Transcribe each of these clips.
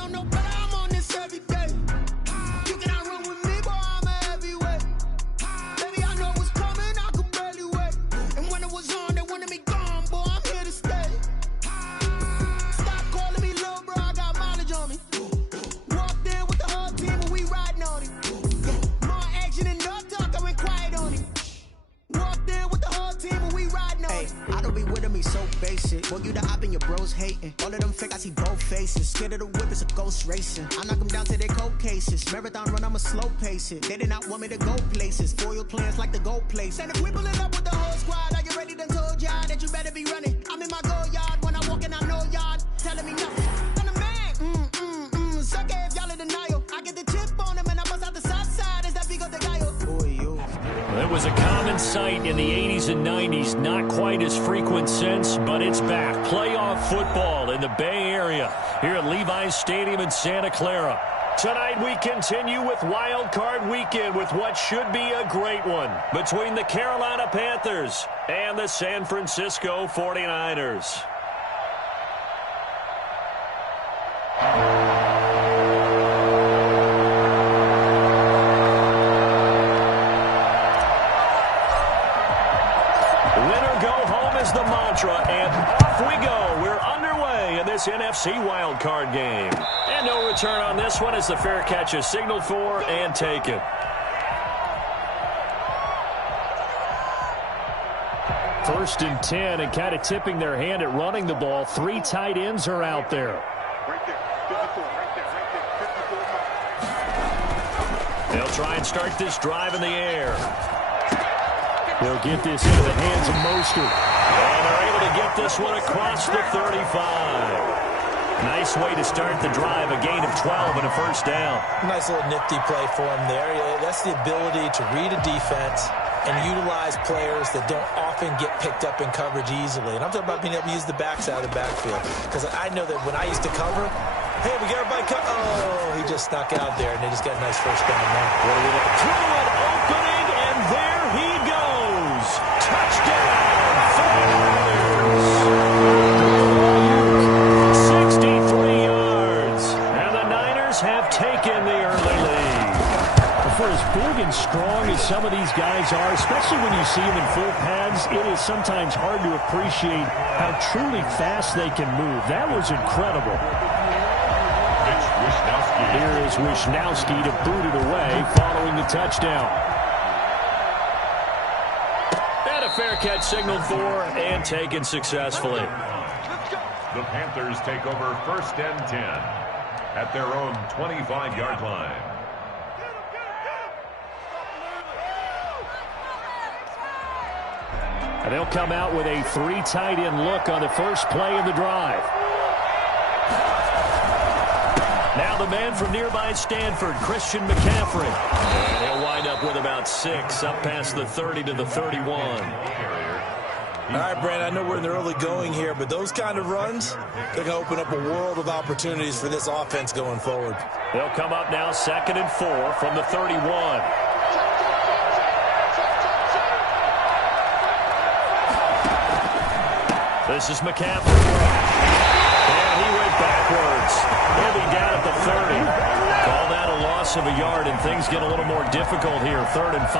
know no better, I'm on this every day. You cannot run with me, boy, I'm a heavyweight. Baby, I know what's coming, I could barely wait. And when it was on, they wanted me gone, boy, I'm here to stay. Stop calling me little bro, I got mileage on me. Walked in with the whole team and we riding on it. More action and no talk, I went quiet on it. Walked in with the whole team and we riding on it. I don't be with me so basic. Boy, you the op and your bros hating. All of them fake, I see both faces. Scared of the whip, it's a ghost racing. I knock them down to their cold cases. Marathon run, I'ma slow pace it. They did not want me to go places. Foil plans like the gold place. And if we pulling up with the whole squad, are you ready? Done told y'all that you better be running. I'm in my go yard when I walk in, I know y'all telling me nothing. I'm the man. Suck it if y'all in denial. I get the chip on them and I bust out the south side. Is that big of the guy? Boy, you. It was a common sight in the 80s and 90s. Not quite as frequent since, but it's back. Playoff football in the Bay Area here at Levi's Stadium in Santa Clara. Tonight we continue with Wild Card Weekend with what should be a great one between the Carolina Panthers and the San Francisco 49ers. The mantra, and off we go. We're underway in this NFC wildcard game. And no return on this one as the fair catch is signaled for and taken. First and 10, and kind of tipping their hand at running the ball. 3 tight ends are out there. They'll try and start this drive in the air. They'll get this into the hands of Mostert. And they're able to get this one across the 35. Nice way to start the drive, a gain of 12 and a first down. Nice little nifty play for him there. That's the ability to read a defense and utilize players that don't often get picked up in coverage easily. And I'm talking about being able to use the backs out of the backfield. Because I know that when I used to cover, hey, we got everybody cover. Oh, he just snuck out there, and they just got a nice first down there. Through an opening, and there he goes. Touchdown, 63 yards. And the Niners have taken the early lead. For as big and strong as some of these guys are, especially when you see them in full pads, it is sometimes hard to appreciate how truly fast they can move. That was incredible. Here is Wishnowski to boot it away following the touchdown. And a fair catch signaled for and taken successfully. The Panthers take over first and 10 at their own 25-yard line. And they'll come out with a 3 tight end look on the first play of the drive. Now the man from nearby Stanford, Christian McCaffrey. And he'll wind up with about 6, up past the 30 to the 31. All right, Brandon, I know we're in the early going here, but those kind of runs, they're going to open up a world of opportunities for this offense going forward. They'll come up now 2nd and 4 from the 31. This is McCaffrey. And he went backwards. He'll be down at the 30. Call that a loss of a yard, and things get a little more difficult here. 3rd and 5.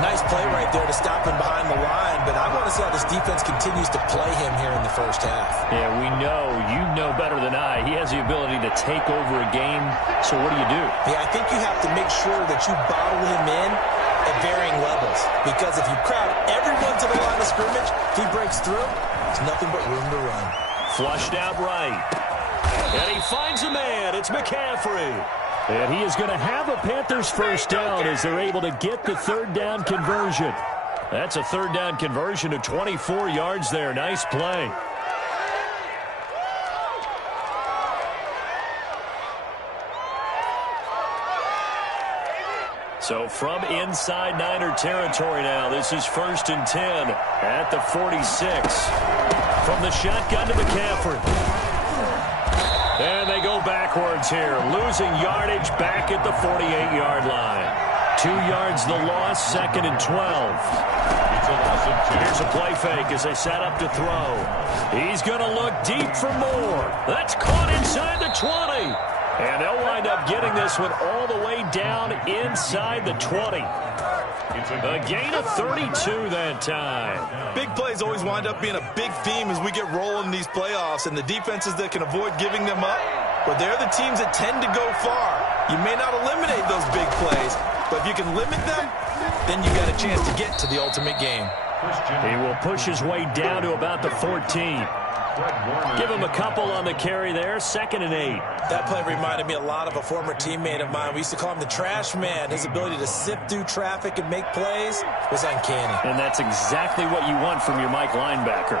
Nice play right there to stop him behind the line, but I want to see how this defense continues to play him here in the first half. Yeah, we know. You know better than I. He has the ability to take over a game, so what do you do? Yeah, I think you have to make sure that you bottle him in at varying levels, because if you crowd everyone to the line of scrimmage, if he breaks through, there's nothing but room to run. Flushed out right. And he finds a man. It's McCaffrey. And he is going to have a Panthers first down as they're able to get the 3rd down conversion. That's a 3rd down conversion of 24 yards there. Nice play. So from inside Niner territory now, this is 1st and 10 at the 46. From the shotgun to McCaffrey. And they go backwards here, losing yardage back at the 48-yard line. 2 yards the loss, 2nd and 12. Here's a play fake as they set up to throw. He's going to look deep for more. That's caught inside the 20. And they'll wind up getting this one all the way down inside the 20. A gain of 32 that time. Big plays always wind up being a big theme as we get rolling in these playoffs, and the defenses that can avoid giving them up, well, they're the teams that tend to go far. You may not eliminate those big plays, but if you can limit them, then you got a chance to get to the ultimate game. He will push his way down to about the 14. Give him a couple on the carry there, 2nd and 8. That play reminded me a lot of a former teammate of mine. We used to call him the trash man. His ability to sift through traffic and make plays was uncanny. And that's exactly what you want from your Mike linebacker.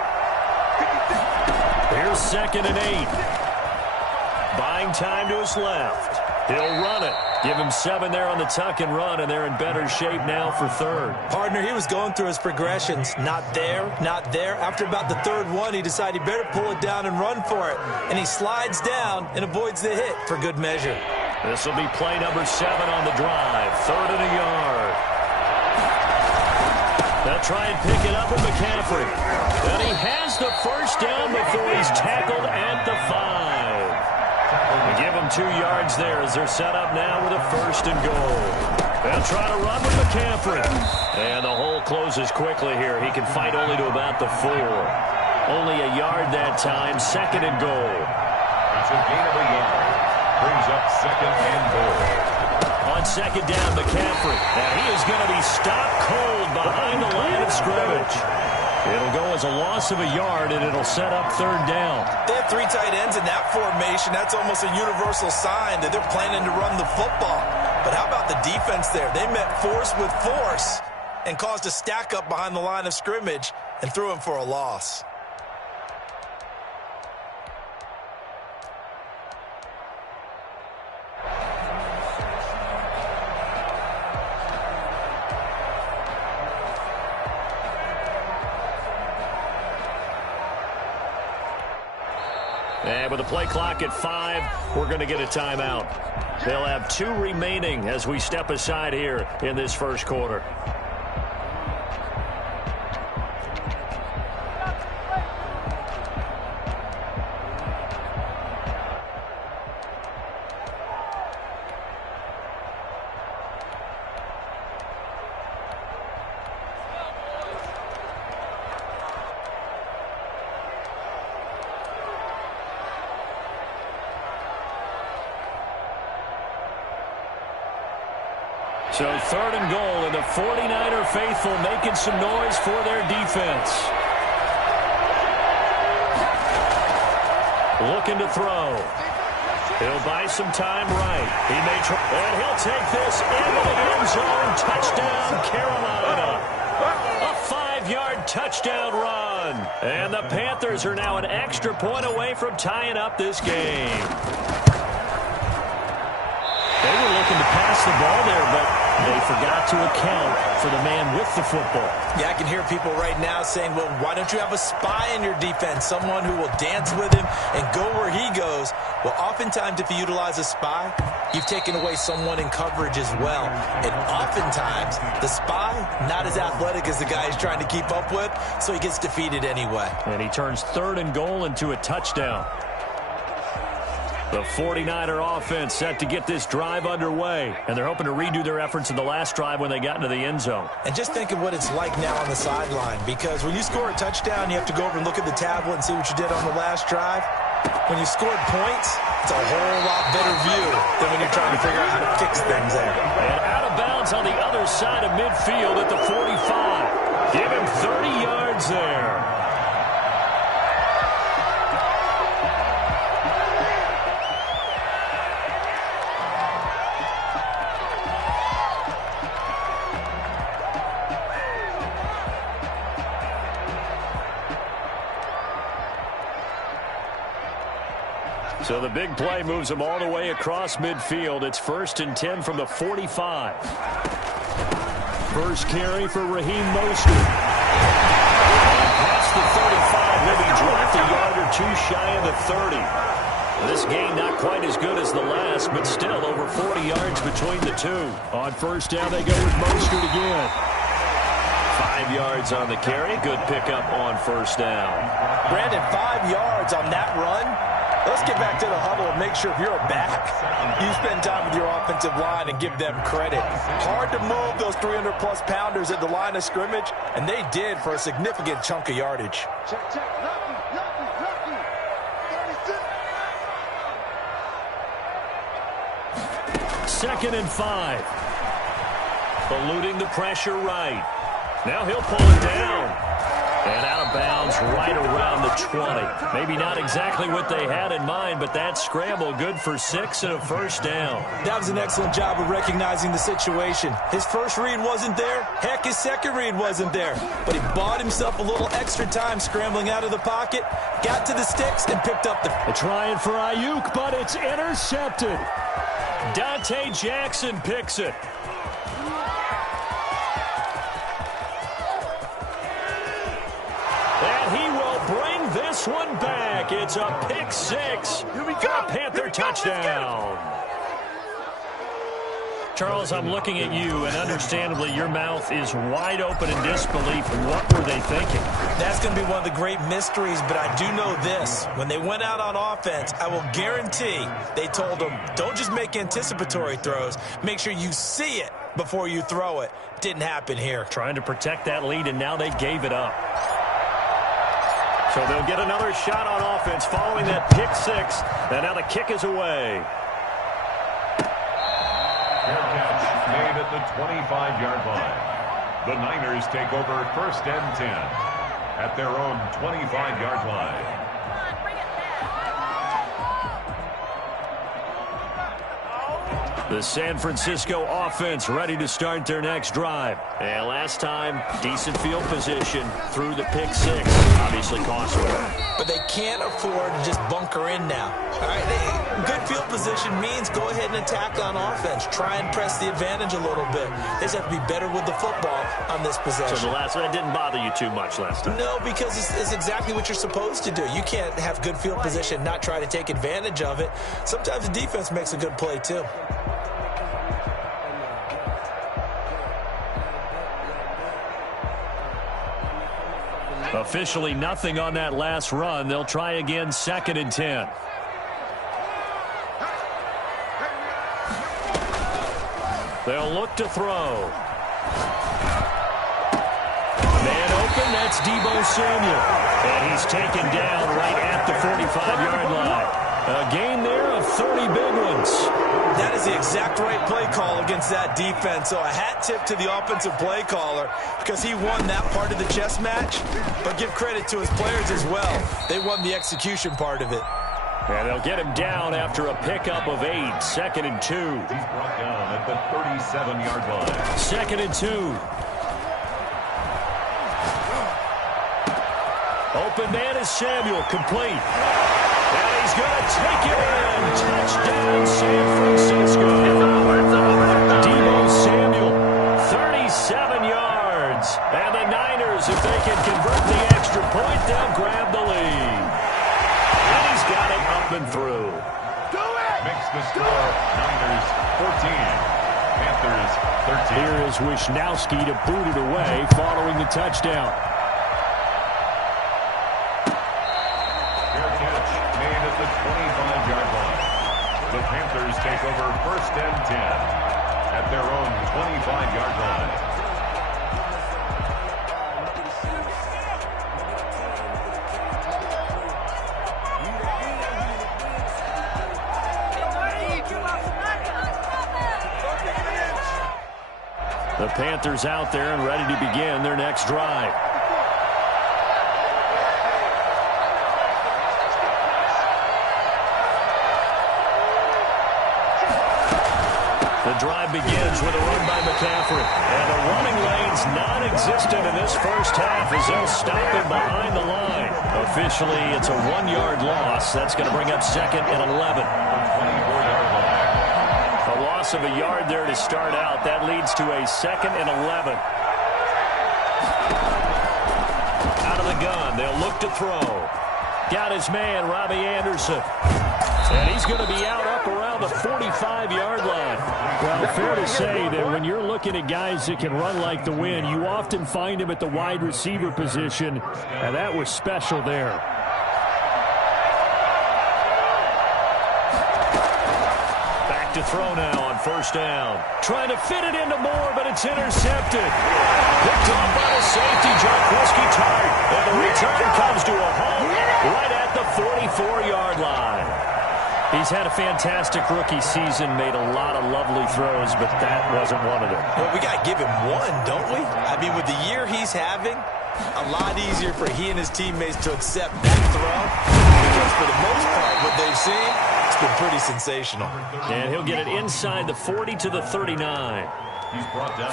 Here's 2nd and 8. Buying time to his left. He'll run it. Give him 7 there on the tuck and run, and they're in better shape now for 3rd. Partner, he was going through his progressions. Not there, not there. After about the 3rd one, he decided he better pull it down and run for it. And he slides down and avoids the hit for good measure. This will be play number 7 on the drive. 3rd and a yard. They'll try and pick it up with McCaffrey. And he has the first down before he's tackled at the 5. They give him 2 yards there as they're set up now with a 1st and goal. They'll try to run with McCaffrey. And the hole closes quickly here. He can fight only to about the 4. Only a yard that time, 2nd and goal. It's a gain of a yard. Brings up 2nd and goal. On 2nd down, McCaffrey. And he is going to be stopped cold behind the line of scrimmage. It'll go as a loss of a yard, and it'll set up 3rd down. They have 3 tight ends in that formation. That's almost a universal sign that they're planning to run the football. But how about the defense there? They met force with force and caused a stack up behind the line of scrimmage and threw him for a loss. And with the play clock at 5, we're going to get a timeout. They'll have 2 remaining as we step aside here in this first quarter. So 3rd and goal, and the 49er faithful making some noise for their defense. Looking to throw. He'll buy some time right. He may try, and he'll take this into the end zone. Touchdown, Carolina. A 5-yard touchdown run. And the Panthers are now an extra point away from tying up this game. They were looking to pass the ball there, but they forgot to account for the man with the football. Yeah, I can hear people right now saying, well, why don't you have a spy in your defense, someone who will dance with him and go where he goes? Well, oftentimes if you utilize a spy, you've taken away someone in coverage as well. And oftentimes, the spy, not as athletic as the guy he's trying to keep up with, so he gets defeated anyway. And he turns 3rd and goal into a touchdown. The 49er offense set to get this drive underway, and they're hoping to redo their efforts in the last drive when they got into the end zone. And just think of what it's like now on the sideline, because when you score a touchdown, you have to go over and look at the tablet and see what you did on the last drive. When you scored points, it's a whole lot better view than when you're trying to figure out how to fix things there. And out of bounds on the other side of midfield at the 45. Give him 30 yards there. So the big play moves them all the way across midfield. It's 1st and 10 from the 45. First carry for Raheem Mostert. Past the 35, maybe dropped a yard or 2 shy of the 30. This game not quite as good as the last, but still over 40 yards between the two. On 1st down, they go with Mostert again. 5 yards on the carry. Good pickup on 1st down. Brandon, 5 yards on that run. Let's get back to the huddle and make sure if you're a back, you spend time with your offensive line and give them credit. Hard to move those 300-plus pounders at the line of scrimmage, and they did for a significant chunk of yardage. Check. Lucky. 36. 2nd and 5. Eluding the pressure right. Now he'll pull it down. And out of bounds right around the 20. Maybe not exactly what they had in mind, but that scramble good for 6 and a first down. That was an excellent job of recognizing the situation. His first read wasn't there. Heck, his second read wasn't there. But he bought himself a little extra time scrambling out of the pocket, got to the sticks, and picked up the... Trying for Ayuk, but it's intercepted. Dante Jackson picks it. And he will bring this one back. It's a pick 6. Here we go. Panther touchdown. Charles, I'm looking at you, and understandably your mouth is wide open in disbelief. What were they thinking? That's going to be one of the great mysteries, but I do know this. When they went out on offense, I will guarantee they told them, don't just make anticipatory throws. Make sure you see it before you throw it. Didn't happen here. Trying to protect that lead, and now they gave it up. So they'll get another shot on offense following that pick 6, and now the kick is away. Fair catch made at the 25-yard line. The Niners take over 1st and 10 at their own 25-yard line. The San Francisco offense ready to start their next drive. And last time, decent field position through the pick 6. Obviously costly. But they can't afford to just bunker in now. All right, good field position means go ahead and attack on offense. Try and press the advantage a little bit. They just have to be better with the football on this possession. So the last one didn't bother you too much last time? No, because it's exactly what you're supposed to do. You can't have good field position, not try to take advantage of it. Sometimes the defense makes a good play, too. Officially nothing on that last run. They'll try again 2nd and 10. They'll look to throw. Man open, that's Deebo Samuel. And he's taken down right at the 45-yard line. A gain there of 30 big ones. That is the exact right play call against that defense. So a hat tip to the offensive play caller because he won that part of the chess match. But give credit to his players as well. They won the execution part of it. And they'll get him down after a pickup of 8. 2nd and 2. He's brought down at the 37-yard line. 2nd and 2. Open man is Samuel, complete. And he's going to take it in. Touchdown, San Francisco. Deebo Samuel, 37 yards. And the Niners, if they can convert the extra point, they'll grab the lead. And he's got it up and through. Makes the score Niners 14, Panthers 13. Here is Wisnowski to boot it away following the touchdown. Fair catch made at the 25-yard line. The Panthers take over 1st and 10 at their own 25-yard line. The Panthers out there and ready to begin their next drive. The drive begins with a run by McCaffrey. And the running lane's non-existent in this first half as they'll stop him behind the line. Officially, it's a 1-yard loss. That's going to bring up 2nd and 11. A loss of a yard there to start out. That leads to a 2nd and 11. Out of the gun. They'll look to throw. Got his man, Robbie Anderson. And he's going to be out up around the 45-yard line. Well, fair to say that when you're looking at guys that can run like the wind, you often find him at the wide receiver position, and that was special there. to throw now on first down. Trying to fit it into Moore, but it's intercepted. Picked off by the safety, Jarkowski Tart. And the return comes to a halt right at the 44-yard line. He's had a fantastic rookie season, made a lot of lovely throws, but that wasn't one of them. Well, we got to give him one, don't we? I mean, with the year he's having, a lot easier for he and his teammates to accept that throw. Because for the most part, what they've seen, it's been pretty sensational. And he'll get it inside the 40 to the 39.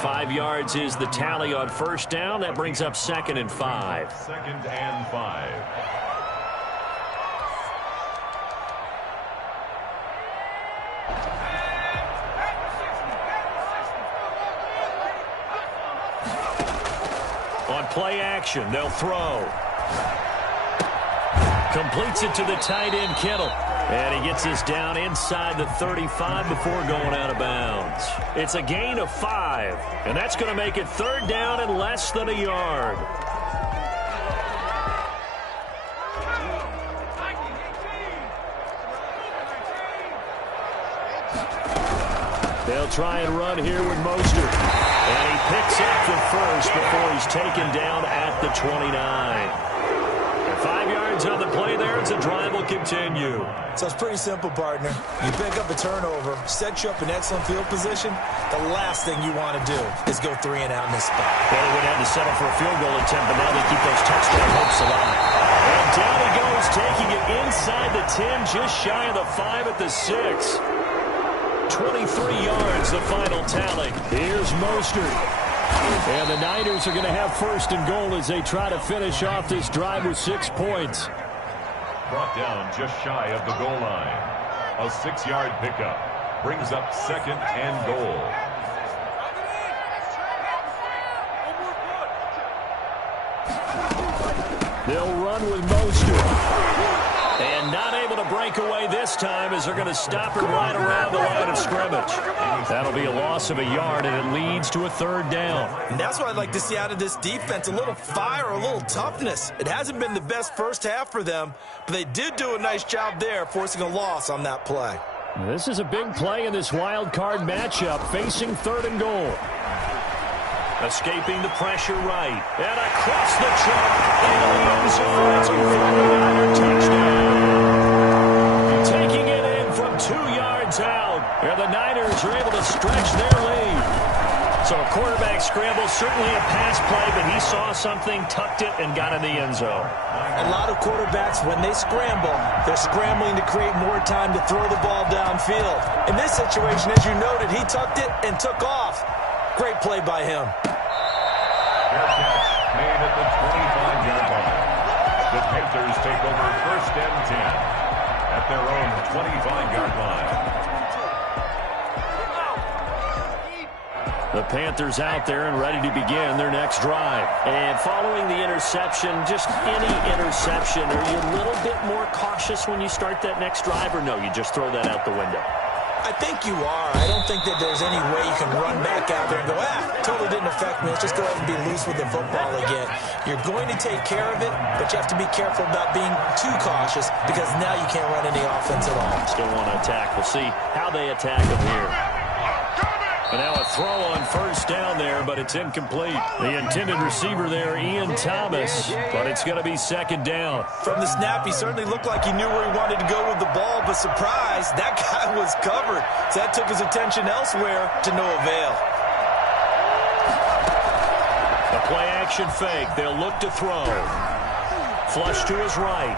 5 yards is the tally on first down. That brings up 2nd and 5. 2nd and 5. On play action, they'll throw. Completes it to the tight end, Kittle. And he gets this down inside the 35 before going out of bounds. It's a gain of 5, and that's going to make it 3rd down and less than a yard. They'll try and run here with Mostert. And he picks up the first before he's taken down at the 29. And 5 yards on the play there as the drive will continue. So it's pretty simple, partner. You pick up a turnover, set you up in excellent field position. The last thing you want to do is go 3 and out in this spot. Well, they would have to settle for a field goal attempt, but now they keep those touchdown hopes alive. And down he goes, taking it inside the 10, just shy of the 5 at the 6. 23 yards, the final tally. Here's Mostert. And the Niners are going to have 1st and goal as they try to finish off this drive with 6 points. Brought down just shy of the goal line. A 6-yard pickup brings up 2nd and goal. They'll run with Mostert. And not able to break away this time as they're going to stop him right around the line of scrimmage. That'll be a loss of a yard, and it leads to a 3rd down. And that's what I'd like to see out of this defense, a little fire, a little toughness. It hasn't been the best first half for them, but they did do a nice job there, forcing a loss on that play. This is a big play in this wild card matchup, facing 3rd and goal. Escaping the pressure right. And across the chunk. Into the end zone. It's a 49er touchdown. Taking it in from 2 yards out. And the Niners are able to stretch their lead. So a quarterback scramble, certainly a pass play, but he saw something, tucked it, and got in the end zone. A lot of quarterbacks, when they scramble, they're scrambling to create more time to throw the ball downfield. In this situation, as you noted, he tucked it and took off. Great play by him. Fair catch made at the 25-yard line. The Panthers take over 1st and 10 at their own 25-yard line. The Panthers out there and ready to begin their next drive. And following the interception, just any interception, are you a little bit more cautious when you start that next drive, or no, you just throw that out the window? I think you are. I don't think that there's any way you can run back out there and go, totally didn't affect me. Let's just go ahead and be loose with the football again. You're going to take care of it, but you have to be careful about being too cautious because now you can't run any offense at all. Still want to attack. We'll see how they attack them here. And now a throw on first down there, but it's incomplete. The intended receiver there, Ian Thomas, but it's going to be 2nd down. From the snap, he certainly looked like he knew where he wanted to go with the ball, but surprise, that guy was covered. So that took his attention elsewhere to no avail. A play-action fake. They'll look to throw. Flush to his right.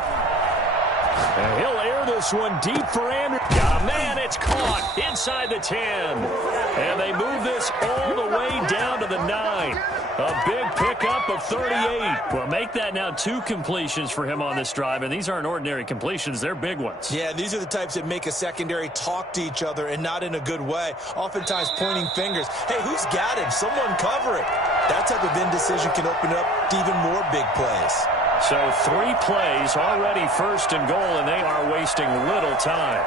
And he'll air this one deep for Andrews. Got a man. It's caught inside the 10. And they move this all the way down to the 9. A big pickup of 38. Well, make that now 2 completions for him on this drive. And these aren't ordinary completions. They're big ones. Yeah, these are the types that make a secondary talk to each other and not in a good way. Oftentimes pointing fingers. Hey, who's got him? Someone cover it. That type of indecision can open up to even more big plays. So 3 plays, already 1st and goal, and they are wasting little time.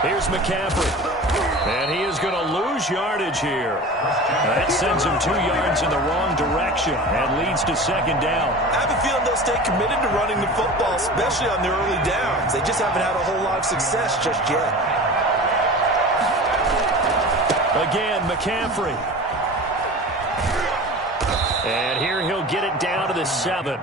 Here's McCaffrey. And he is going to lose yardage here. That sends him 2 yards in the wrong direction and leads to 2nd down. I have a feeling those stay committed to running the football, especially on their early downs. They just haven't had a whole lot of success just yet. Again, McCaffrey. And here he'll get it down to the 7.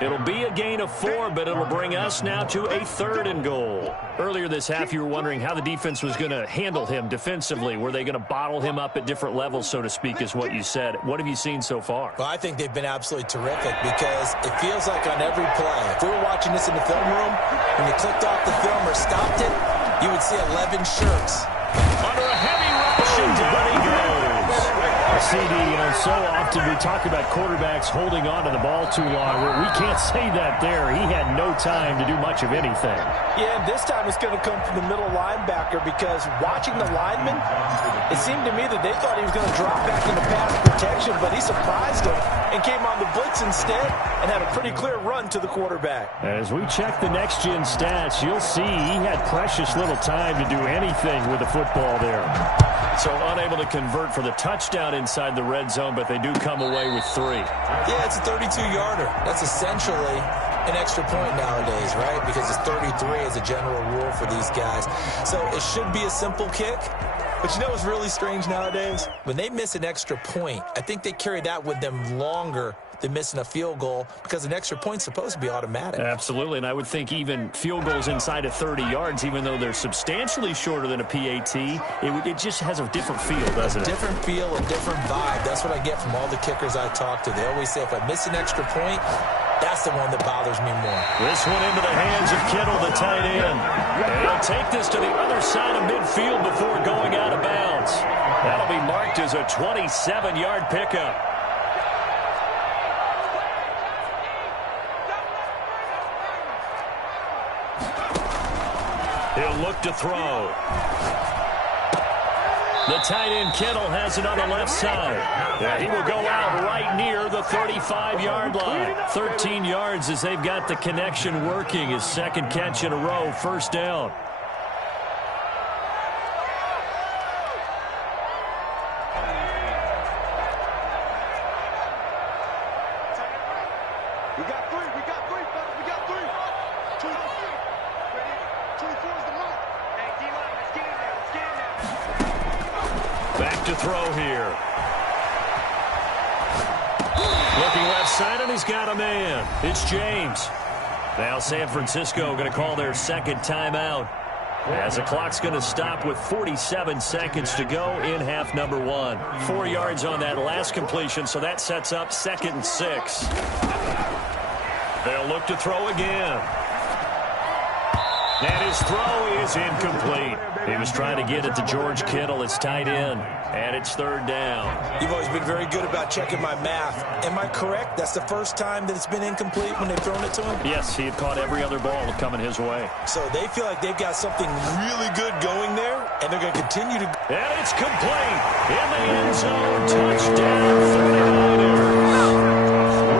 It'll be a gain of 4, but it'll bring us now to a 3rd and goal. Earlier this half, you were wondering how the defense was going to handle him defensively. Were they going to bottle him up at different levels, so to speak, is what you said. What have you seen so far? Well, I think they've been absolutely terrific because it feels like on every play, if we were watching this in the film room, when you clicked off the film or stopped it, you would see 11 shirts. Under a heavy rush, and down he goes. CD, so often we talk about quarterbacks holding on to the ball too long. Well, we can't say that there. He had no time to do much of anything. Yeah, and this time it's going to come from the middle linebacker because watching the lineman, it seemed to me that they thought he was going to drop back into pass protection, but he surprised him and came on the blitz instead and had a pretty clear run to the quarterback. As we check the next-gen stats, you'll see he had precious little time to do anything with the football there. So unable to convert for the touchdown inside the red zone, but they do come away with 3. Yeah, it's a 32-yarder. That's essentially an extra point nowadays, right? Because it's 33 as a general rule for these guys. So it should be a simple kick. But you know what's really strange nowadays? When they miss an extra point, I think they carry that with them longer than missing a field goal because an extra point's supposed to be automatic. Absolutely, and I would think even field goals inside of 30 yards, even though they're substantially shorter than a PAT, it just has a different feel, doesn't it? A different feel, a different vibe. That's what I get from all the kickers I talk to. They always say, if I miss an extra point, that's the one that bothers me more. This one into the hands of Kittle, the tight end. And he'll take this to the other side of midfield before going out of bounds. That'll be marked as a 27-yard pickup. He'll look to throw. The tight end Kittle has it on the left side. Yeah, he will go out right near the 35-yard line. 13 yards as they've got the connection working. His second catch in a row, first down. We got 3, we got 3, fellas, we got 3. 2, 4 is the mark. Hey, D-line, let's get in there, let's get in there. Back to throw here. Looking left side, and he's got a man. It's James. Now San Francisco going to call their second timeout, as the clock's going to stop with 47 seconds to go in half number 1. 4 yards on that last completion, so that sets up 2nd and 6. They'll look to throw again. And his throw is incomplete. He was trying to get it to George Kittle. It's tight end, and it's 3rd down. You've always been very good about checking my math. Am I correct? That's the first time that it's been incomplete when they've thrown it to him? Yes, he had caught every other ball coming his way. So they feel like they've got something really good going there, and they're going to continue to. And it's complete. In the end zone, touchdown, 49ers.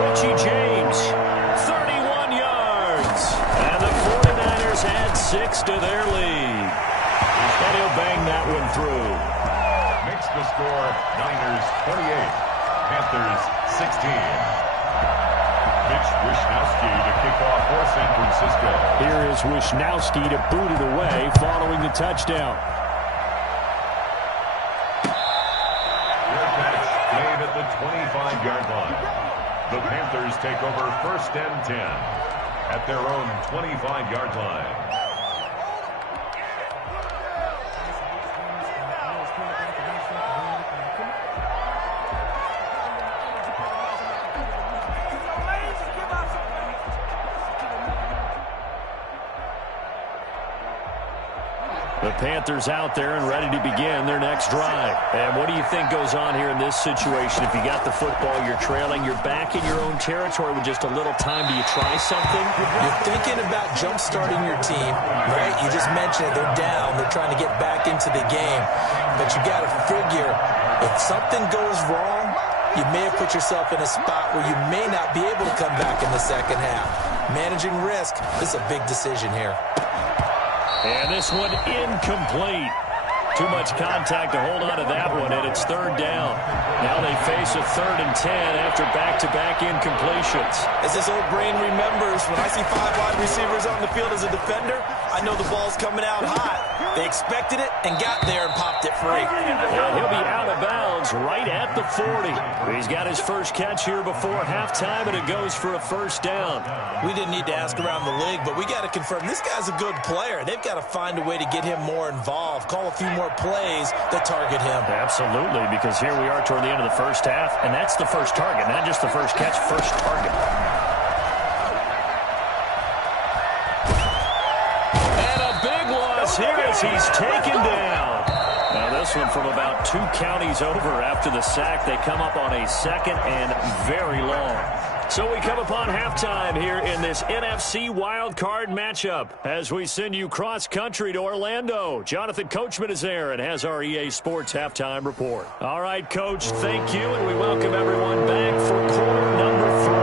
Richie James, 31 yards. And the 49ers add 6 to their lead. And he'll bang that one through. Makes the score Niners 28, Panthers 16. Mitch Wishnowsky to kick off for San Francisco. Here is Wishnowsky to boot it away following the touchdown. Fairfax made at the 25-yard line. The Panthers take over 1st and 10 at their own 25-yard line. The Panthers out there and ready to begin their next drive. And what do you think goes on here in this situation? If you got the football, you're trailing, you're back in your own territory with just a little time. Do you try something? You're thinking about jump-starting your team, right? You just mentioned it. They're down. They're trying to get back into the game. But you got to figure, if something goes wrong, you may have put yourself in a spot where you may not be able to come back in the second half. Managing risk, this is a big decision here. And this one incomplete. Too much contact to hold on to that one, and it's third down. Now they face a 3rd and 10 after back-to-back incompletions. As this old brain remembers, when I see 5 wide receivers on the field as a defender, I know the ball's coming out hot. They expected it and got there and popped it free. And he'll be out of bounds right at the 40. He's got his first catch here before halftime, and it goes for a first down. We didn't need to ask around the league, but we got to confirm this guy's a good player. They've got to find a way to get him more involved, call a few more plays that target him. Absolutely, because here we are toward the end of the first half, and that's the first target, not just the first catch, first target. And a big loss here as he's taken down. Now this one from about 2 counties over after the sack. They come up on a 2nd and very long. So we come upon halftime here in this NFC wildcard matchup as we send you cross-country to Orlando. Jonathan Coachman is there and has our EA Sports halftime report. All right, Coach, thank you, and we welcome everyone back for quarter number 3.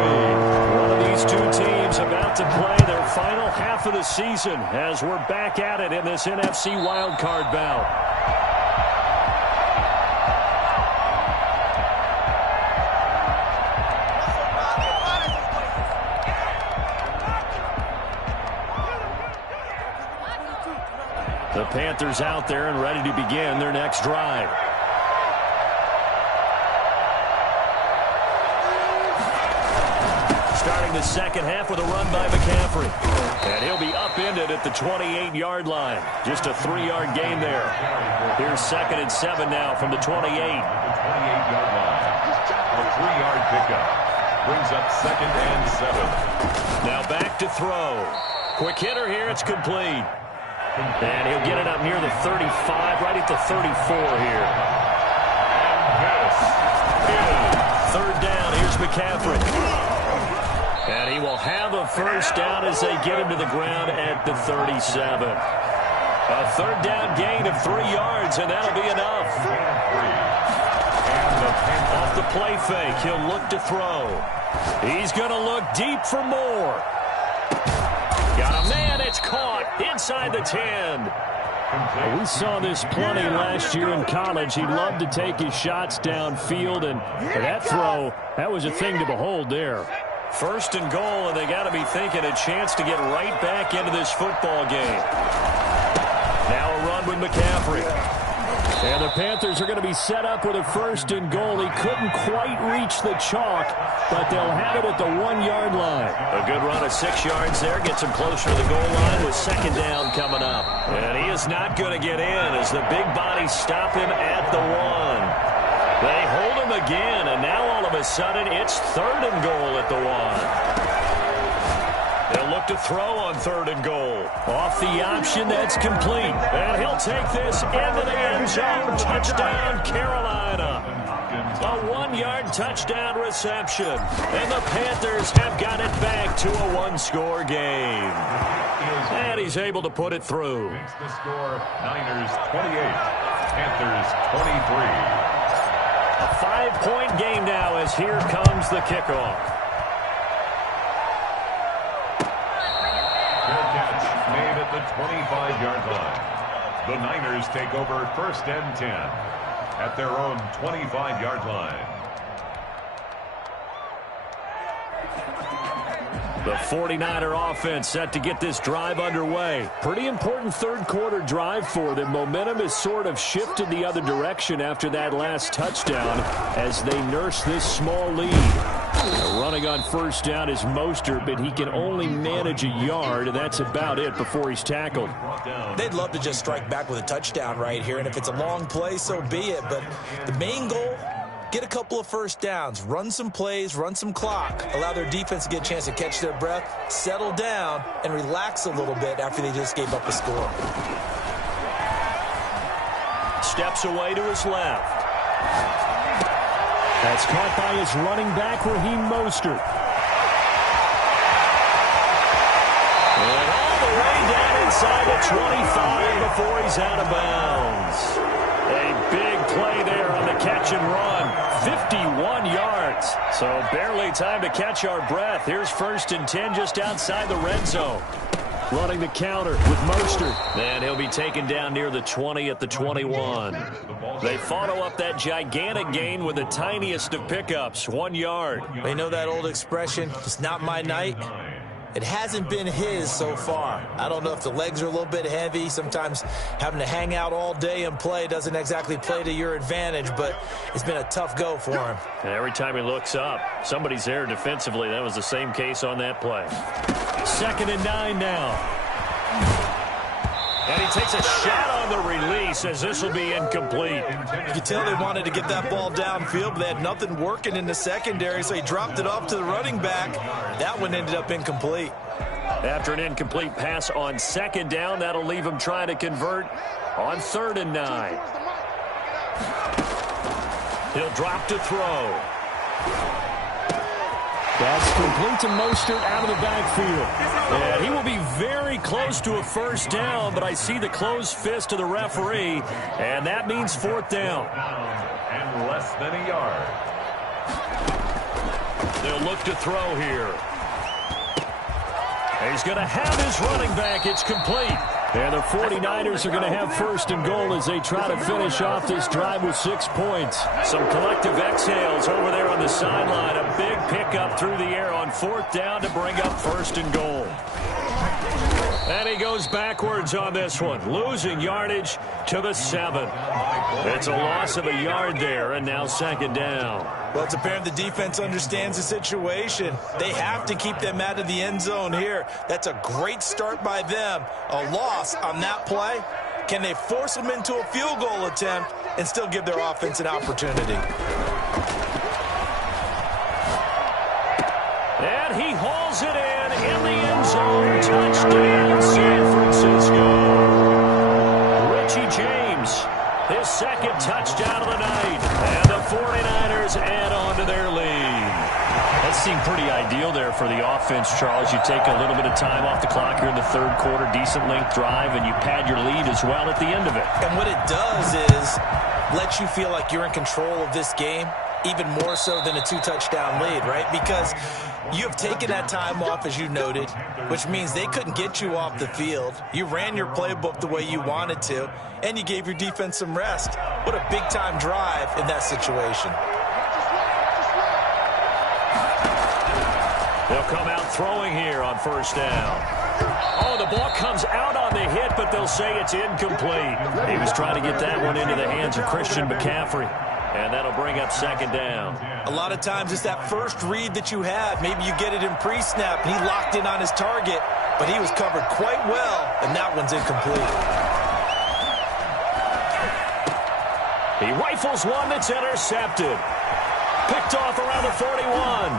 One of these two teams about to play their final half of the season as we're back at it in this NFC wildcard bout. The Panthers out there and ready to begin their next drive. Starting the second half with a run by McCaffrey. And he'll be upended at the 28-yard line. Just a 3-yard gain there. Here's 2nd and 7 now from the 28. The 28-yard line. A 3-yard pickup. Brings up 2nd and 7. Now back to throw. Quick hitter here. It's complete. And he'll get it up near the 35, right at the 34 here. Yes. 3rd down. Here's McCaffrey. And he will have a first down as they get him to the ground at the 37. A 3rd down gain of 3 yards, and that'll be enough. Off the play fake, he'll look to throw. He's going to look deep for more. Got a man, it's caught inside the 10. We saw this plenty last year in college. He loved to take his shots downfield, and that throw, that was a thing to behold there. 1st and goal, and they got to be thinking a chance to get right back into this football game. Now a run with McCaffrey. And the Panthers are going to be set up with a 1st and goal. He couldn't quite reach the chalk, but they'll have it at the 1-yard line. A good run of 6 yards there. Gets him closer to the goal line with 2nd down coming up. And he is not going to get in as the big bodies stop him at the 1. They hold him again, and now all of a sudden it's 3rd and goal at the 1. They'll look to throw on 3rd and goal. Off the option, that's complete. And he'll take this into the end zone. Touchdown, Carolina. A 1-yard touchdown reception. And the Panthers have got it back to a 1-score game. And he's able to put it through. Makes the score Niners 28, Panthers 23. A 5-point game now as here comes the kickoff. Made at the 25-yard line. The Niners take over 1st and 10 at their own 25-yard line. The 49er offense set to get this drive underway. Pretty important 3rd quarter drive for them. Momentum has sort of shifted the other direction after that last touchdown as they nurse this small lead. Running on 1st down is Mostert, but he can only manage a yard, and that's about it before he's tackled. They'd love to just strike back with a touchdown right here, and if it's a long play, so be it. But the main goal, get a couple of 1st downs, run some plays, run some clock, allow their defense to get a chance to catch their breath, settle down, and relax a little bit after they just gave up a score. Steps away to his left. That's caught by his running back, Raheem Mostert. And all the way down inside the 25 before he's out of bounds. A big play there on the catch and run. 51 yards. So barely time to catch our breath. Here's 1st and 10 just outside the red zone. running the counter with Mostert. And he'll be taken down near the 20 at the 21. They follow up that gigantic gain with the tiniest of pickups, 1 yard. You know that old expression, it's not my night? It hasn't been his so far. I don't know if the legs are a little bit heavy. Sometimes having to hang out all day and play doesn't exactly play to your advantage, but it's been a tough go for him. And every time he looks up, somebody's there defensively. That was the same case on that play. 2nd and 9 now. And he takes a shot on the release as this will be incomplete. You could tell they wanted to get that ball downfield, but they had nothing working in the secondary, so he dropped it off to the running back. That one ended up incomplete. After an incomplete pass on 2nd down, that'll leave him trying to convert on 3rd and 9. He'll drop to throw. That's complete to Mostert out of the backfield. And he will be very close to a 1st down, but I see the closed fist of the referee, and that means 4th down. And less than a yard. They'll look to throw here. He's going to have his running back. It's complete. And the 49ers are going to have 1st and goal as they try to finish off this drive with 6 points. Some collective exhales over there on the sideline. A big pickup through the air on 4th down to bring up 1st and goal. And he goes backwards on this one, losing yardage to the 7. It's a loss of a yard there, and now 2nd down. Well, it's apparent the defense understands the situation. They have to keep them out of the end zone here. That's a great start by them. A loss on that play. Can they force them into a field goal attempt and still give their offense an opportunity? And he hauls it in the end zone. Touchdown, San Francisco. Richie James, his 2nd touchdown of the night. And the 49ers add on to their lead. That seemed pretty ideal there for the offense, Charles. You take a little bit of time off the clock here in the 3rd quarter, decent length drive, and you pad your lead as well at the end of it. And what it does is let you feel like you're in control of this game, even more so than a 2-touchdown lead, right? Because you have taken that time off, as you noted, which means they couldn't get you off the field. You ran your playbook the way you wanted to, and you gave your defense some rest. What a big-time drive in that situation. They'll come out throwing here on 1st down. Oh, the ball comes out on the hit, but they'll say it's incomplete. He was trying to get that one into the hands of Christian McCaffrey. And that'll bring up 2nd down. A lot of times it's that first read that you have. Maybe you get it in pre-snap, and he locked in on his target, but he was covered quite well, and that one's incomplete. He rifles one that's intercepted. Picked off around the 41.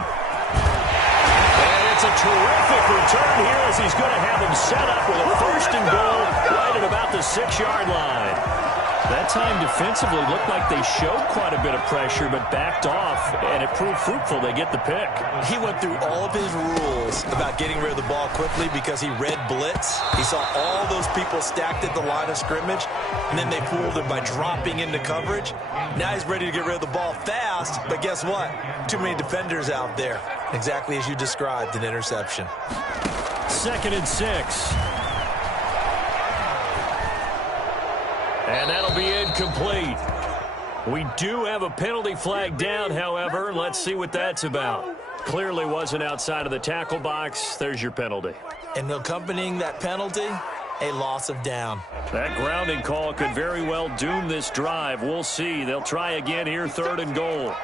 And it's a terrific return here as he's going to have him set up with a 1st and goal right at about the 6-yard line. That time defensively looked like they showed quite a bit of pressure but backed off, and it proved fruitful. They get the pick. He went through all of his rules about getting rid of the ball quickly because he read blitz. He saw all those people stacked at the line of scrimmage, and then they fooled him by dropping into coverage. Now he's ready to get rid of the ball fast, but guess what? Too many defenders out there. Exactly as you described, an interception. 2nd and 6. And that'll be incomplete. We do have a penalty flag down, however. Let's see what that's about. Clearly wasn't outside of the tackle box. There's your penalty. And accompanying that penalty, a loss of down. That grounding call could very well doom this drive. We'll see. They'll try again here, 3rd and goal.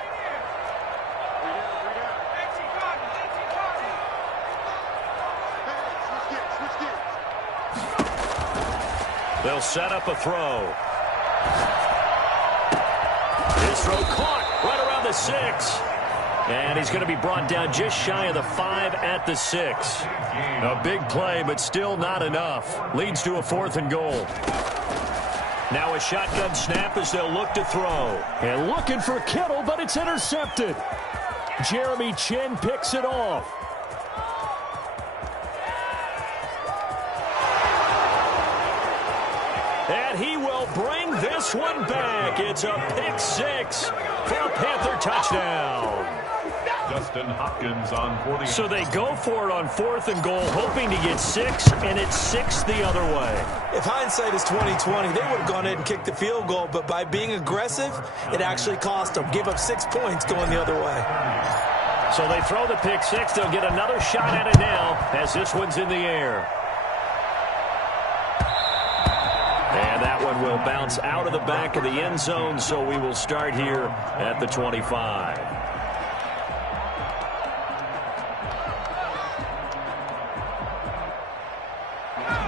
They'll set up a throw. His throw caught right around the 6. And he's going to be brought down just shy of the 5 at the 6. A big play, but still not enough. Leads to a 4th and goal. Now a shotgun snap as they'll look to throw. And looking for Kittle, but it's intercepted. Jeremy Chin picks it off. And he will bring this one back. It's a pick 6 for a Panther touchdown. Dustin Hopkins on for the... So they go for it on 4th and goal, hoping to get 6, and it's 6 the other way. If hindsight is 20/20, they would have gone ahead and kicked the field goal, but by being aggressive, it actually cost them. Give up 6 points going the other way. So they throw the pick 6. They'll get another shot at it now as this one's in the air. And that one will bounce out of the back of the end zone, so we will start here at the 25.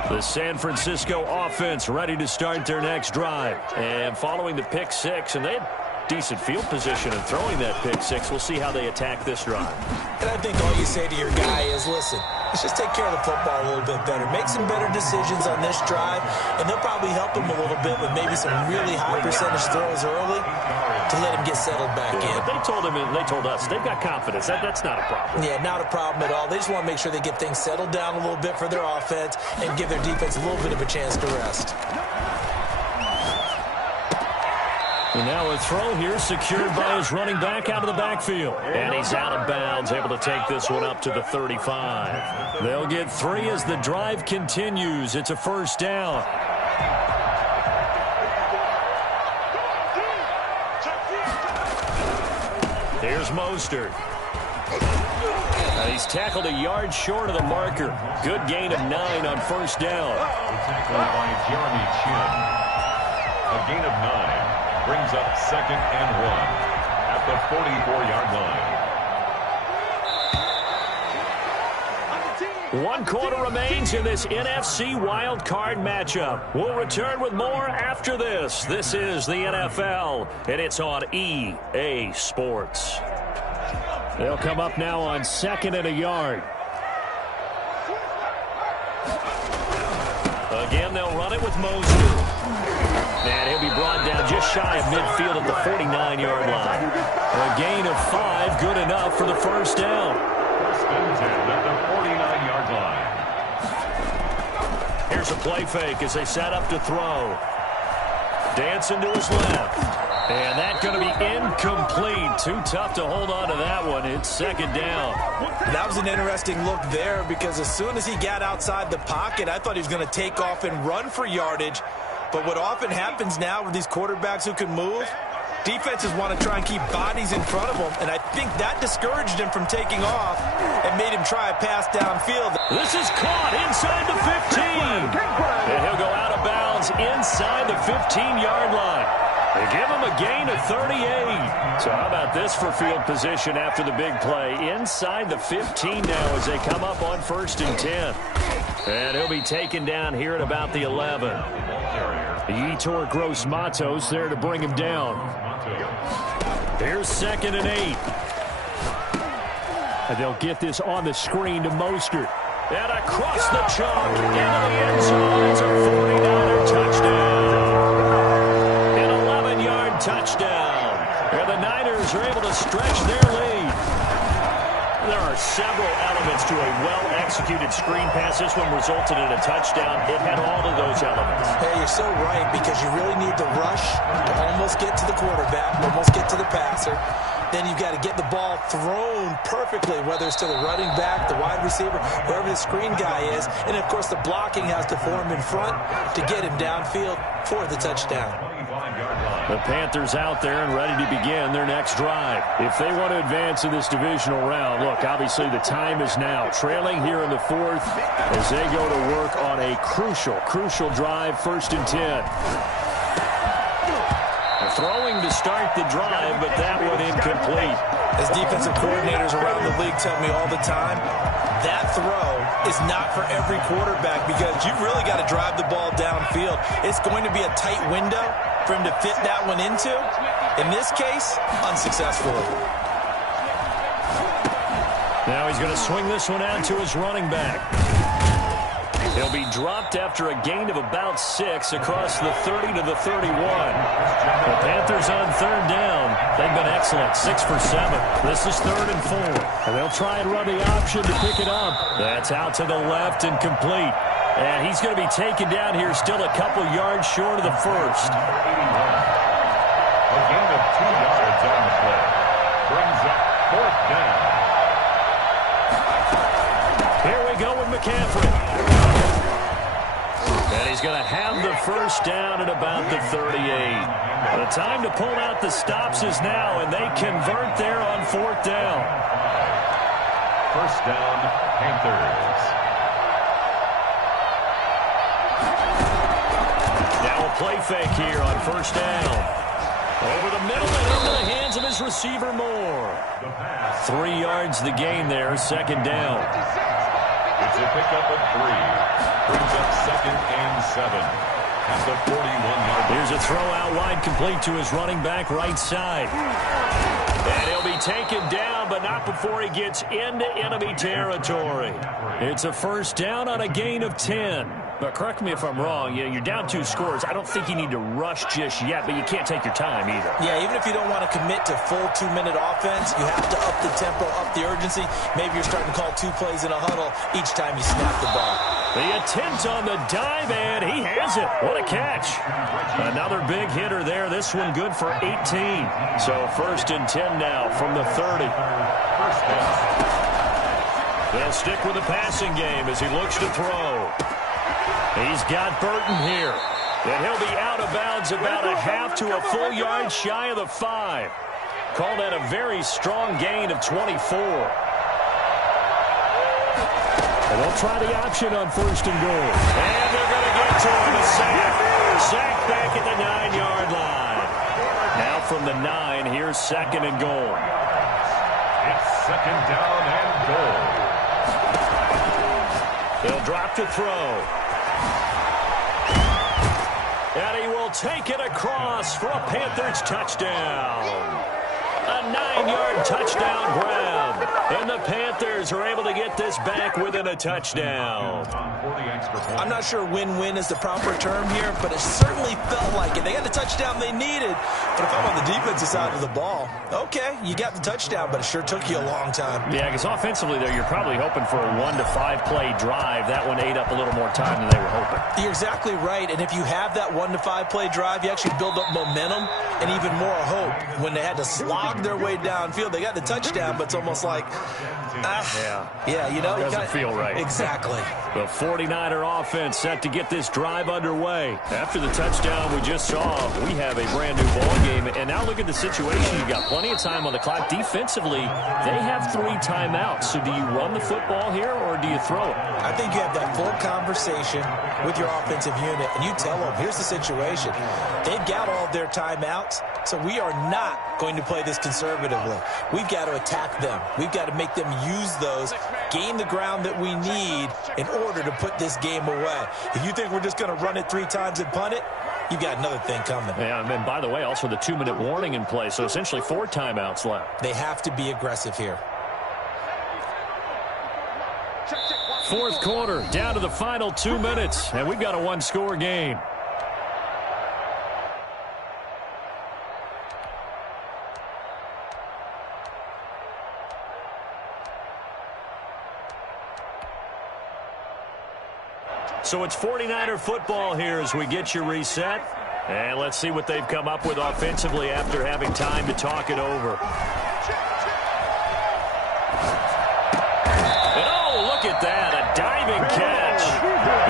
The San Francisco offense ready to start their next drive. And following the pick 6, and they had decent field position in throwing that pick 6. We'll see how they attack this drive. And I think all you say to your guy is, listen, let's just take care of the football a little bit better. Make some better decisions on this drive, and they'll probably help him a little bit with maybe some really high percentage throws early to let him get settled back in. But they told him, and they told us, they've got confidence. That's not a problem. Yeah, not a problem at all. They just want to make sure they get things settled down a little bit for their offense and give their defense a little bit of a chance to rest. And now a throw here secured by his running back out of the backfield. And he's out of bounds, able to take this one up to the 35. They'll get 3 as the drive continues. It's a first down. Here's Mostert. And he's tackled a yard short of the marker. Good gain of 9 on first down. Tackled by Jeremy Chin. A gain of 9. Brings up 2nd and 1 at the 44-yard line. 1 quarter remains in this NFC wild card matchup. We'll return with more after this. This is the NFL, and it's on EA Sports. They'll come up now on 2nd and a yard. Again, they'll run it with Mostert. And he'll be brought down just shy of midfield at the 49-yard line. A gain of 5, good enough for the first down. First and 10 at the 49-yard line. Here's a play fake as they set up to throw. Dancing to his left. And that's going to be incomplete. Too tough to hold on to that one. It's 2nd down. That was an interesting look there because as soon as he got outside the pocket, I thought he was going to take off and run for yardage. But what often happens now with these quarterbacks who can move, defenses want to try and keep bodies in front of them, and I think that discouraged him from taking off and made him try a pass downfield. This is caught inside the 15. And he'll go out of bounds inside the 15-yard line. They give him a gain of 38. So how about this for field position after the big play? Inside the 15 now as they come up on 1st and 10. And he'll be taken down here at about the 11. Yetur Gross-Matos there to bring him down. Here's 2nd and 8. And they'll get this on the screen to Mostert. And across the chalk into the end zone. It's a 49er touchdown. An 11-yard touchdown. And the Niners are able to stretch their lead. There are several elements to a well-executed screen pass. This one resulted in a touchdown. It had all of those elements. Hey, you're so right because you really need to rush to almost get to the quarterback, almost get to the passer. Then you've got to get the ball thrown perfectly, whether it's to the running back, the wide receiver, wherever the screen guy is. And, of course, the blocking has to form in front to get him downfield for the touchdown. The Panthers out there and ready to begin their next drive. If they want to advance in this divisional round, look, obviously the time is now. Trailing here in the 4th as they go to work on a crucial drive, 1st and 10. Throwing to start the drive, but that one incomplete. As defensive coordinators around the league tell me all the time, that throw is not for every quarterback because you really got to drive the ball downfield. It's going to be a tight window for him to fit that one into. In this case, unsuccessfully. Now he's going to swing this one out to his running back. He'll be dropped after a gain of about 6 across the 30 to the 31. The Panthers on 3rd down. They've been excellent, 6 for 7. This is 3rd and 4. And they'll try and run the option to pick it up. That's out to the left and complete. And he's going to be taken down here still a couple yards short of the first. A gain of 2 yards on the play. Brings up 4th down. McCaffrey. And he's going to have the first down at about the 38. The time to pull out the stops is now, and they convert there on 4th down. First down, Panthers. Now a play fake here on 1st down. Over the middle and into the hands of his receiver Moore. 3 yards the gain there, 2nd down. It's a pickup of 3. Brings up 2nd and 7. At the 41-yard line. Here's a throw out wide, complete to his running back right side. And he'll be taken down, but not before he gets into enemy territory. It's a 1st down on a gain of 10. But correct me if I'm wrong, you're down 2 scores. I don't think you need to rush just yet, but you can't take your time either. Yeah, even if you don't want to commit to full 2-minute offense, you have to up the tempo, up the urgency. Maybe you're starting to call 2 plays in a huddle each time you snap the ball. The attempt on the dive, and he has it. What a catch. Another big hitter there. This one good for 18. So 1st and 10 now from the 30. They'll stick with the passing game as he looks to throw. He's got Burton here. And he'll be out of bounds about a half to a full yard shy of the 5. Call that a very strong gain of 24. And they'll try the option on 1st and goal. And they're going to get to him. A sack. Sack back at the 9-yard line. Now from the 9, here's 2nd and goal. It's 2nd down and goal. They'll drop to throw. And he will take it across for a Panthers touchdown. A 9-yard touchdown grab. And the Panthers are able to get this back within a touchdown. I'm not sure win-win is the proper term here, but it certainly felt like it. They got the touchdown they needed. But if I'm on the defensive side of the ball, okay, you got the touchdown, but it sure took you a long time. Yeah, because offensively there, you're probably hoping for a 1 to 5 play drive. That one ate up a little more time than they were hoping. You're exactly right. And if you have that 1 to 5 play drive, you actually build up momentum and even more hope. When they had to slog their way downfield, they got the touchdown, but it's almost like, you know. Doesn't feel right. Exactly. The 49er offense set to get this drive underway. After the touchdown we just saw, we have a brand new ball game. And now look at the situation. You've got plenty of time on the clock. Defensively, they have 3 timeouts. So do you run the football here or do you throw it? I think you have that full conversation with your offensive unit, and you tell them, here's the situation. They've got all of their timeouts, so we are not going to play this conservatively. We've got to attack them. We've got to make them use those, gain the ground that we need in order to put this game away. If you think we're just going to run it 3 times and punt it, you've got another thing coming. Yeah, and by the way, also the 2-minute warning in play, so essentially 4 timeouts left. They have to be aggressive here. 4th quarter, down to the final 2 minutes, and we've got a 1-score game. So it's 49er football here as we get you reset. And let's see what they've come up with offensively after having time to talk it over. And oh, look at that, a diving catch.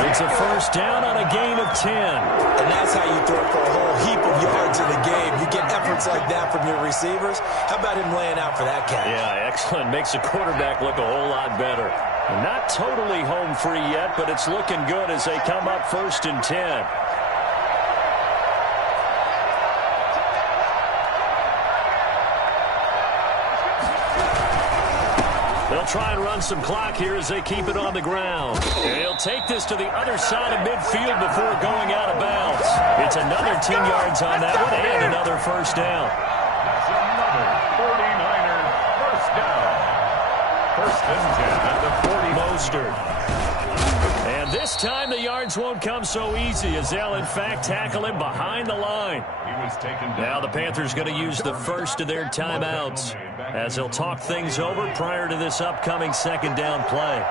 It's a 1st down on a gain of 10. And that's how you throw for a whole heap of yards in a game. You get efforts like that from your receivers. How about him laying out for that catch? Yeah, excellent. Makes the quarterback look a whole lot better. Not totally home free yet, but it's looking good as they come up 1st and 10. They'll try and run some clock here as they keep it on the ground. And he'll take this to the other side of midfield before going out of bounds. It's another 10 yards on that one and another 1st down. That's another 49er first down. 1st and 10 at the 40. Mostert. And this time the yards won't come so easy as they'll in fact tackle him behind the line. He was taken down. Now the Panthers going to use the first of their timeouts as they'll talk things over prior to this upcoming 2nd down play.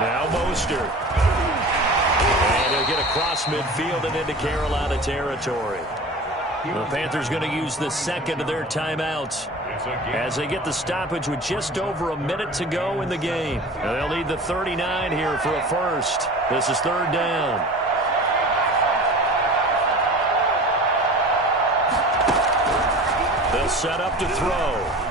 Now Mostert. And he'll get across midfield and into Carolina territory. The Panthers going to use the 2nd of their timeouts as they get the stoppage with just over a minute to go in the game. And they'll need the 39 here for a first. This is third down. They'll set up to throw.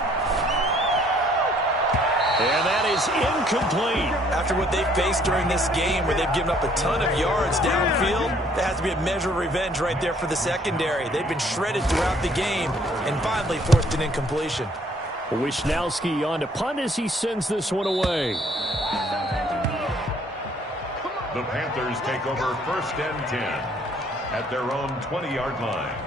And that is incomplete. After what they've faced during this game where they've given up a ton of yards downfield, there has to be a measure of revenge right there for the secondary. They've been shredded throughout the game and finally forced an incompletion. Wisnowski on to punt as he sends this one away. The Panthers take over first and 10 at their own 20-yard line.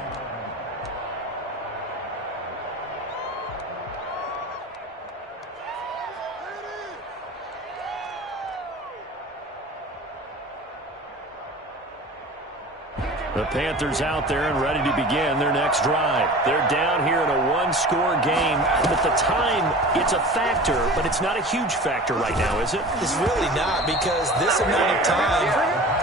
The Panthers out there and ready to begin their next drive. They're down here in a one-score game. At the time, it's a factor, but it's not a huge factor right now, is it? It's really not, because this amount of time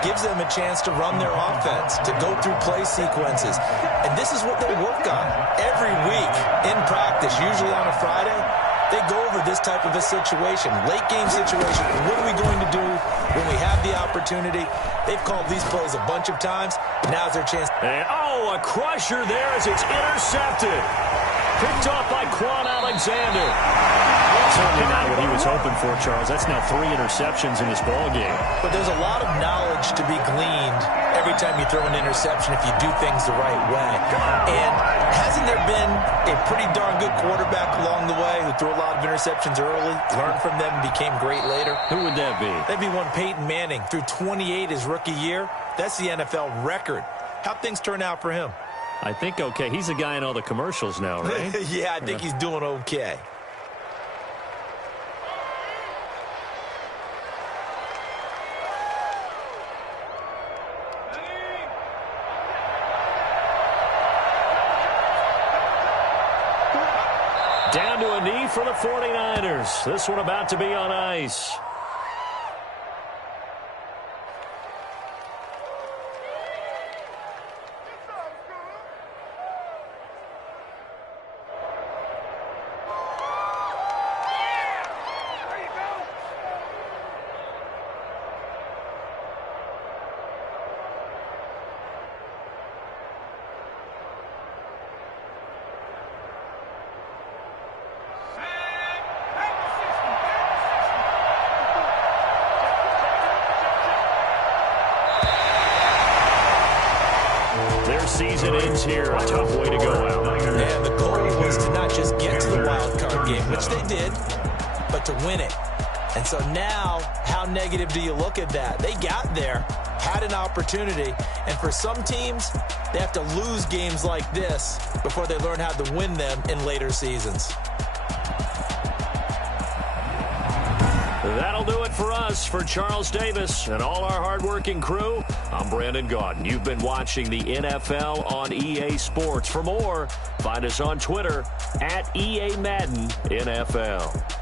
gives them a chance to run their offense, to go through play sequences. And this is what they work on every week in practice, usually on a Friday. They go over this type of a situation, late game situation. What are we going to do when we have the opportunity? They've called these plays a bunch of times. Now's their chance. And, oh, a crusher there as it's intercepted. Picked off by Quan Alexander. Certainly not what he was hoping for, Charles. That's now 3 interceptions in this ballgame. But there's a lot of knowledge to be gleaned every time you throw an interception if you do things the right way. And hasn't there been a pretty darn good quarterback along the way who threw a lot of interceptions early, learned from them, and became great later? Who would that be? That'd be one Peyton Manning. Threw 28 his rookie year. That's the NFL record. How'd things turn out for him? I think okay. He's the guy in all the commercials now, right? Yeah, I think he's doing okay. Down to a knee for the 49ers. This one about to be on ice. Season ends here. A tough way to go out. And the goal was to not just get to the wild card game, which they did, but to win it. And so now, how negative do you look at that? They got there, had an opportunity, and for some teams, they have to lose games like this before they learn how to win them in later seasons. That'll do it for us. For Charles Davis and all our hardworking crew, I'm Brandon Gaudin. You've been watching the NFL on EA Sports. For more, find us on Twitter @EA Madden NFL.